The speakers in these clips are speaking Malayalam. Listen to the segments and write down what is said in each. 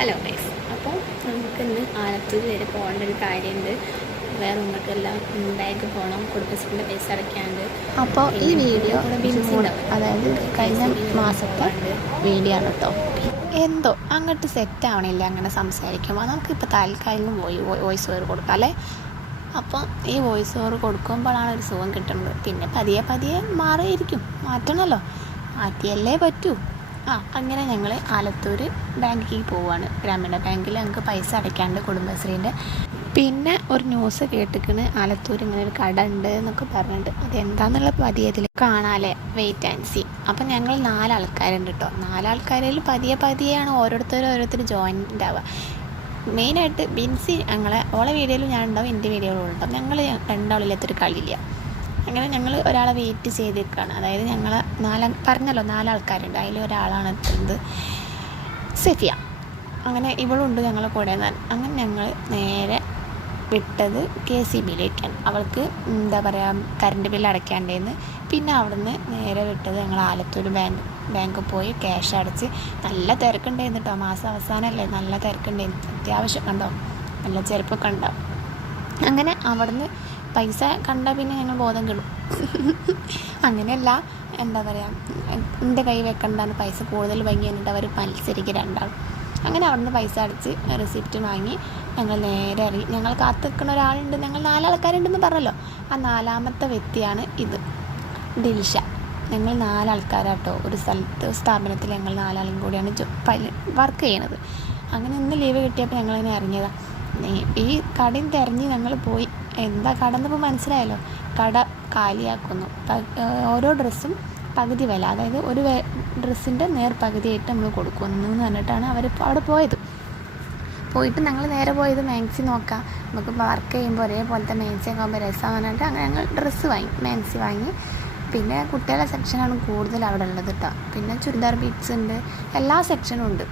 ഹലോ ഗൈസ്, അപ്പോൾ നമുക്കിന്ന് ആലത്തൂർ വരെ പോകേണ്ട ഒരു കാര്യമുണ്ട്. വേറെ ഒന്നിട്ടെല്ലാം ബാഗ് പോകണം, കുടുംബശ്രീൻ്റെ പൈസ അടയ്ക്കാണ്ട്. അപ്പോൾ ഈ വീഡിയോ അതായത് കഴിഞ്ഞ മാസത്തെ വീഡിയോ ആണ് കേട്ടോ. എന്തോ അങ്ങോട്ട് സെറ്റ് ആവണില്ല അങ്ങനെ സംസാരിക്കുമ്പോൾ. നമുക്കിപ്പോൾ താൽക്കാലികം വോയിസ് ഓവർ കൊടുക്കാം അല്ലേ. അപ്പോൾ ഈ വോയിസ് ഓവർ കൊടുക്കുമ്പോഴാണ് ഒരു സുഖം കിട്ടുന്നത്. പിന്നെ പതിയെ പതിയെ മാറിയിരിക്കും, മാറ്റണമല്ലോ, മാറ്റിയല്ലേ പറ്റൂ. അങ്ങനെ ഞങ്ങൾ ആലത്തൂർ ബാങ്കിലേക്ക് പോവുകയാണ്. ഗ്രാമീണ ബാങ്കിൽ ഞങ്ങൾക്ക് പൈസ അടയ്ക്കാണ്ട് കുടുംബശ്രീൻ്റെ. പിന്നെ ഒരു ന്യൂസ് കേട്ടിക്കണ്, ആലത്തൂർ ഇങ്ങനെ ഒരു കട ഉണ്ട് എന്നൊക്കെ പറഞ്ഞിട്ട്. അതെന്താന്നുള്ള പതിയതിൽ കാണാല്ലേ, വെയിറ്റ് ആൻഡ് സീ. അപ്പം ഞങ്ങൾ 4 ആൾക്കാരുണ്ട് കേട്ടോ. 4 ആൾക്കാരിൽ പതിയെയാണ് ഓരോരുത്തർ ജോയിൻ്റ് ആവുക. മെയിനായിട്ട് ബിൻസി ഓളെ വീഡിയോയിലും ഞാൻ ഉണ്ടാവും, എൻ്റെ വീഡിയോയിലും ഉണ്ടാവും. ഞങ്ങൾ രണ്ടാളില്ലാത്തൊരു കളിയില്ല. അങ്ങനെ ഞങ്ങൾ ഒരാളെ വെയിറ്റ് ചെയ്ത് നിൽക്കുകയാണ്. അതായത് ഞങ്ങൾ പറഞ്ഞല്ലോ 4 ആൾക്കാരുണ്ട്. അതിൽ ഒരാളാണ് എത്തുന്നത്, സെഫിയ. അങ്ങനെ ഇവളുണ്ട് ഞങ്ങളെ കൂടെ. അങ്ങനെ ഞങ്ങൾ നേരെ വിട്ടത് KCBയിലേക്കാണ്. അവൾക്ക് എന്താ പറയുക, കറണ്ട് ബില്ല് അടയ്ക്കാണ്ടേന്ന്. പിന്നെ അവിടുന്ന് നേരെ വിട്ടത് ഞങ്ങൾ ആലത്തൂർ ബാങ്ക് പോയി ക്യാഷ് അടച്ച്. നല്ല തിരക്കുണ്ടായിരുന്നു കേട്ടോ, മാസം അവസാനമല്ലേ, നല്ല തിരക്കുണ്ടായിരുന്നു. അത്യാവശ്യം കണ്ടോ, നല്ല ചെരുപ്പൊക്കെ ഉണ്ടാവും. അങ്ങനെ അവിടുന്ന് പൈസ കണ്ടാൽ പിന്നെ ഞങ്ങൾ ബോധം കെടും. അങ്ങനെയല്ല, എന്താ പറയുക, എൻ്റെ കൈ വെക്കണ്ടാണ്, പൈസ കൂടുതൽ ഭംഗി എന്നിട്ട് അവർ മത്സരിക്കുക രണ്ടാളും. അങ്ങനെ അവിടുന്ന് പൈസ അടച്ച് റെസിപ്റ്റ് വാങ്ങി ഞങ്ങൾ നേരെ ഇറങ്ങി. ഞങ്ങൾ കാത്തു നിൽക്കുന്ന ഒരാളുണ്ട്, ഞങ്ങൾ 4 ആൾക്കാരുണ്ടെന്ന് പറഞ്ഞല്ലോ. ആ 4ാമത്തെ വ്യക്തിയാണ് ഇത്, ദിൽഷ. ഞങ്ങൾ 4 ആൾക്കാരാട്ടോ ഒരു സ്ഥാപനത്തിൽ. ഞങ്ങൾ 4 ആളും കൂടിയാണ് വർക്ക് ചെയ്യണത്. അങ്ങനെ ഇന്ന് ലീവ് കിട്ടിയപ്പോൾ ഞങ്ങളിങ്ങനെ ഇറങ്ങിയതാണ്. ഈ കടയും തിരഞ്ഞ് ഞങ്ങൾ പോയി. എന്താ കടന്നിപ്പോൾ മനസ്സിലായല്ലോ, കട കാലിയാക്കുന്നു. ഓരോ ഡ്രസ്സും പകുതി വില, അതായത് ഒരു ഡ്രസ്സിൻ്റെ പകുതിയായിട്ട് നമ്മൾ കൊടുക്കുന്നു എന്ന് പറഞ്ഞിട്ടാണ് അവർ അവിടെ പോയിട്ട് ഞങ്ങൾ നേരെ പോയത് മാക്സി നോക്കാം, നമുക്ക് വർക്ക് ചെയ്യുമ്പോൾ ഒരേപോലത്തെ മാക്സിയൊക്കെ ആകുമ്പോൾ രസമാണെന്ന് പറഞ്ഞിട്ട് അങ്ങനെ ഞങ്ങൾ ഡ്രസ്സ് മാക്സി വാങ്ങി. പിന്നെ കുട്ടികളുടെ സെക്ഷനാണ് കൂടുതൽ അവിടെ ഉള്ളത് കേട്ടോ. പിന്നെ ചുരിദാർ ബീറ്റ്സ് ഉണ്ട്, എല്ലാ സെക്ഷനും ഉണ്ട്.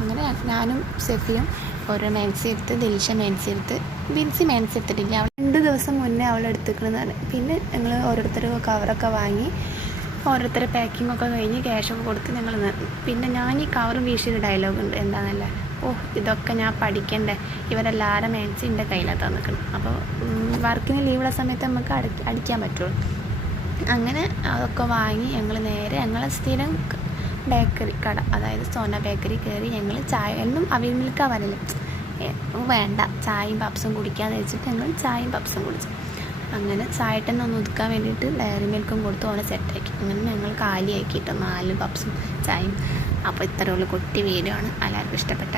അങ്ങനെ ഞാനും സെഫിയും ഓരോ മാക്സി എടുത്ത്, ദിൽഷ മാക്സി എടുത്ത്, ബിൻസി മാക്സി എടുത്തിട്ടില്ല, അവൾ 2 ദിവസം മുന്നേ അവൾ എടുത്തിക്കുന്നതാണ്. പിന്നെ ഞങ്ങൾ ഓരോരുത്തർ കവറൊക്കെ വാങ്ങി, ഓരോരുത്തരെ പാക്കിങ്ങൊക്കെ കഴിഞ്ഞ് ക്യാഷൊക്കെ കൊടുത്ത് ഞങ്ങൾ. പിന്നെ ഞാൻ ഈ കവറും വീശിയൊരു ഡയലോഗ് ഉണ്ട്, എന്താണെന്നല്ലേ, ഇതൊക്കെ ഞാൻ പഠിക്കണ്ടേ, ഇവരെല്ലാവരും മാക്സി എൻ്റെ കയ്യിലാണ് തന്നിക്കണം. അപ്പോൾ വർക്കിന് ലീവുള്ള സമയത്ത് നമുക്ക് അടിക്കാൻ പറ്റുള്ളൂ. അങ്ങനെ അതൊക്കെ വാങ്ങി ഞങ്ങൾ നേരെ ഞങ്ങളെ സ്ഥിരം ബേക്കറി കട, അതായത് സോന ബേക്കറി കയറി. ഞങ്ങൾ ചായ എന്നും അവിൽ മിൽക്കാണ് വരല്, വേണ്ട ചായയും പപ്സും കുടിക്കാമെന്ന് വെച്ചിട്ട് ഞങ്ങൾ ചായയും പപ്സും കുടിച്ചു. അങ്ങനെ ചായട്ടന്നെ ഒന്ന് ഒതുക്കാൻ വേണ്ടിയിട്ട് ഡയറി മിൽക്കും കൊടുത്ത് ഓനെ സെറ്റാക്കി. അങ്ങനെ ഞങ്ങൾ കാലിയാക്കിയിട്ട് 4 പപ്സും ചായയും. അപ്പോൾ ഇത്രയുള്ള കുട്ടി വീഡിയോ ആണ്. എല്ലാവർക്കും ഇഷ്ടപ്പെട്ട